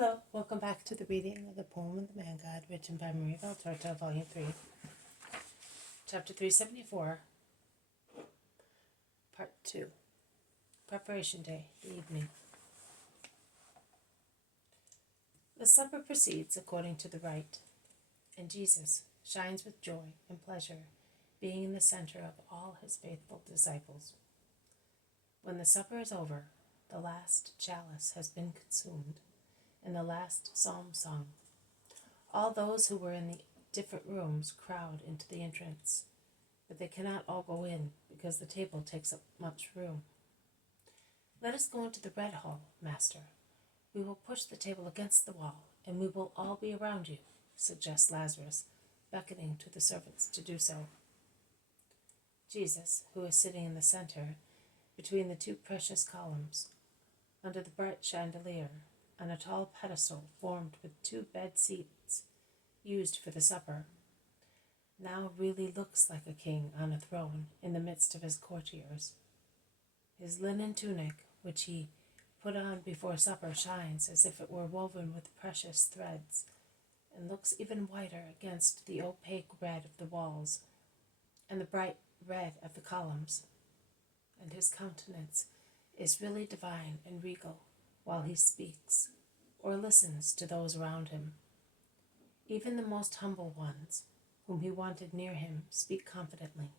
Hello, welcome back to the reading of the poem of the Man God, written by Maria Valtorta, Volume 3, Chapter 374, Part 2, Preparation Day, the evening. The supper proceeds according to the rite, and Jesus shines with joy and pleasure, being in the center of all his faithful disciples. When the supper is over, the last chalice has been consumed, and the last psalm sung. All those who were in the different rooms crowd into the entrance, but they cannot all go in because the table takes up much room. Let us go into the red hall, Master. We will push the table against the wall, and we will all be around you, suggests Lazarus, beckoning to the servants to do so. Jesus, who is sitting in the center, between the two precious columns, under the bright chandelier, on a tall pedestal formed with two bed seats used for the supper, now really looks like a king on a throne in the midst of his courtiers. His linen tunic, which he put on before supper, shines as if it were woven with precious threads, and looks even whiter against the opaque red of the walls and the bright red of the columns, and his countenance is really divine and regal while he speaks or listens to those around him. Even the most humble ones, whom he wanted near him, speak confidently,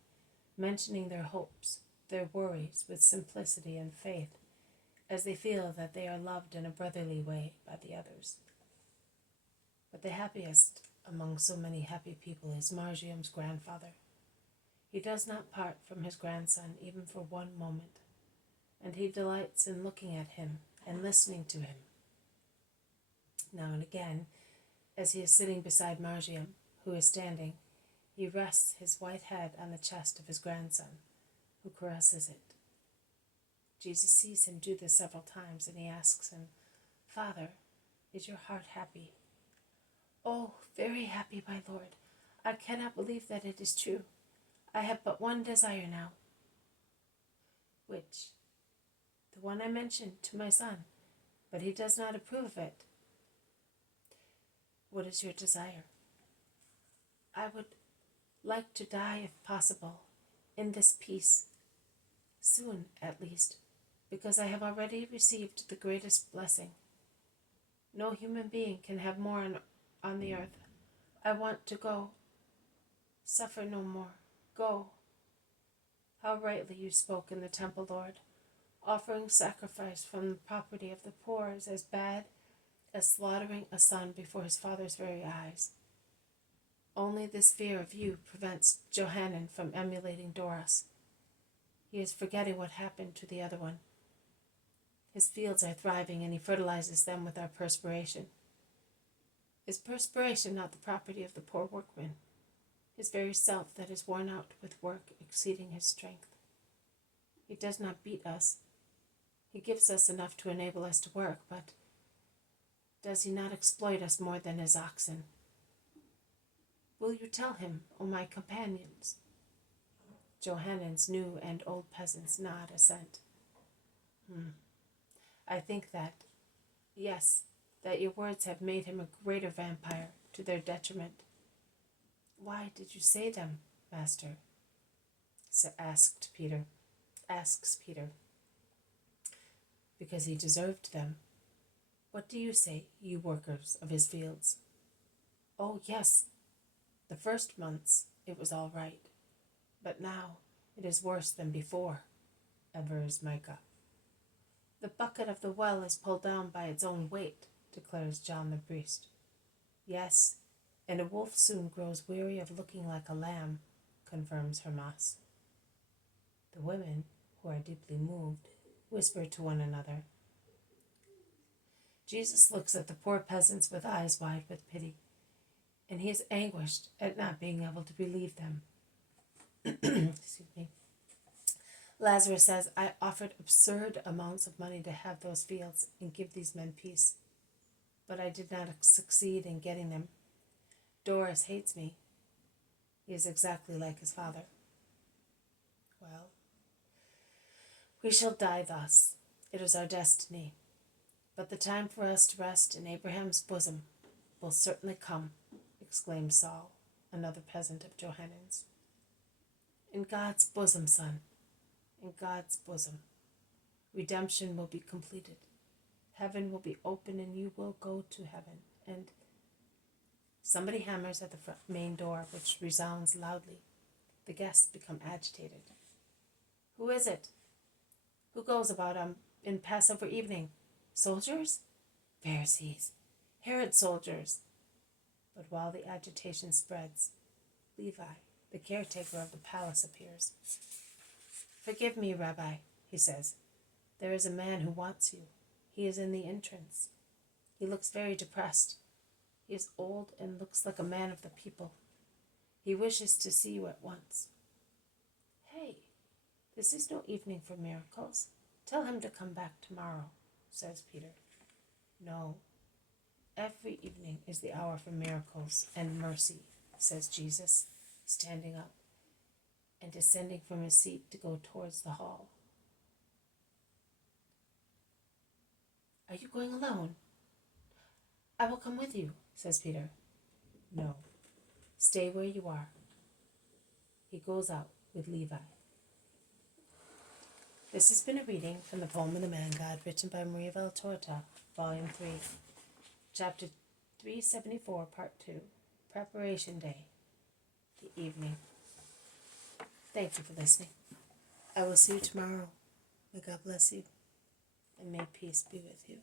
mentioning their hopes, their worries with simplicity and faith, as they feel that they are loved in a brotherly way by the others. But the happiest among so many happy people is Margium's grandfather. He does not part from his grandson even for one moment, and he delights in looking at him and listening to him. Now and again, as he is sitting beside Margium, who is standing, he rests his white head on the chest of his grandson, who caresses it. Jesus sees him do this several times, and he asks him, "Father, is your heart happy?" "Oh, very happy, my Lord. I cannot believe that it is true. I have but one desire now." "Which?" "The one I mentioned to my son, but he does not approve of it." "What is your desire?" "I would like to die, if possible, in this peace, soon at least, because I have already received the greatest blessing. No human being can have more on the earth. I want to go, suffer no more, go." "How rightly you spoke in the temple, Lord. Offering sacrifice from the property of the poor is as bad as slaughtering a son before his father's very eyes. Only this fear of you prevents Johanan from emulating Doros. He is forgetting what happened to the other one. His fields are thriving, and he fertilizes them with our perspiration. Is perspiration not the property of the poor workman, his very self that is worn out with work exceeding his strength? He does not beat us. He gives us enough to enable us to work, but does he not exploit us more than his oxen? Will you tell him, O my companions?" Johanan's new and old peasants nod assent. "I think that, yes, that your words have made him a greater vampire to their detriment." "Why did you say them, Master?" asks Peter. "Because he deserved them. What do you say, you workers of his fields?" "Oh, yes, the first months it was all right, but now it is worse than before," avers Micah. "The bucket of the well is pulled down by its own weight," declares John the priest. "Yes, and a wolf soon grows weary of looking like a lamb," confirms Hermas. The women, who are deeply moved, whisper to one another. Jesus looks at the poor peasants with eyes wide with pity, and he is anguished at not being able to relieve them. Excuse me. Lazarus says, "I offered absurd amounts of money to have those fields and give these men peace, but I did not succeed in getting them. Doros hates me. He is exactly like his father. Well, we shall die thus. It is our destiny. But the time for us to rest in Abraham's bosom will certainly come, exclaimed Saul, another peasant of Johannan's. In God's bosom, son, in God's bosom. Redemption will be completed. Heaven will be open and you will go to heaven. And somebody hammers at the main door, which resounds loudly. The guests become agitated. Who is it? Who goes about in Passover evening? Soldiers? Pharisees. Herod's soldiers. But while the agitation spreads, Levi, the caretaker of the palace, appears. Forgive me, Rabbi, he says. There is a man who wants you. He is in the entrance. He looks very depressed. He is old and looks like a man of the people. He wishes to see you at once. Hey, this is no evening for miracles. Tell him to come back tomorrow, says Peter. No, every evening is the hour for miracles and mercy, says Jesus, standing up and descending from his seat to go towards the hall. Are you going alone? I will come with you, says Peter. No, stay where you are. He goes out with Levi. This has been a reading from the poem of the Man God, written by Maria Valtorta, Volume 3, Chapter 374, Part 2, Preparation Day, the evening. Thank you for listening. I will see you tomorrow. May God bless you, and may peace be with you.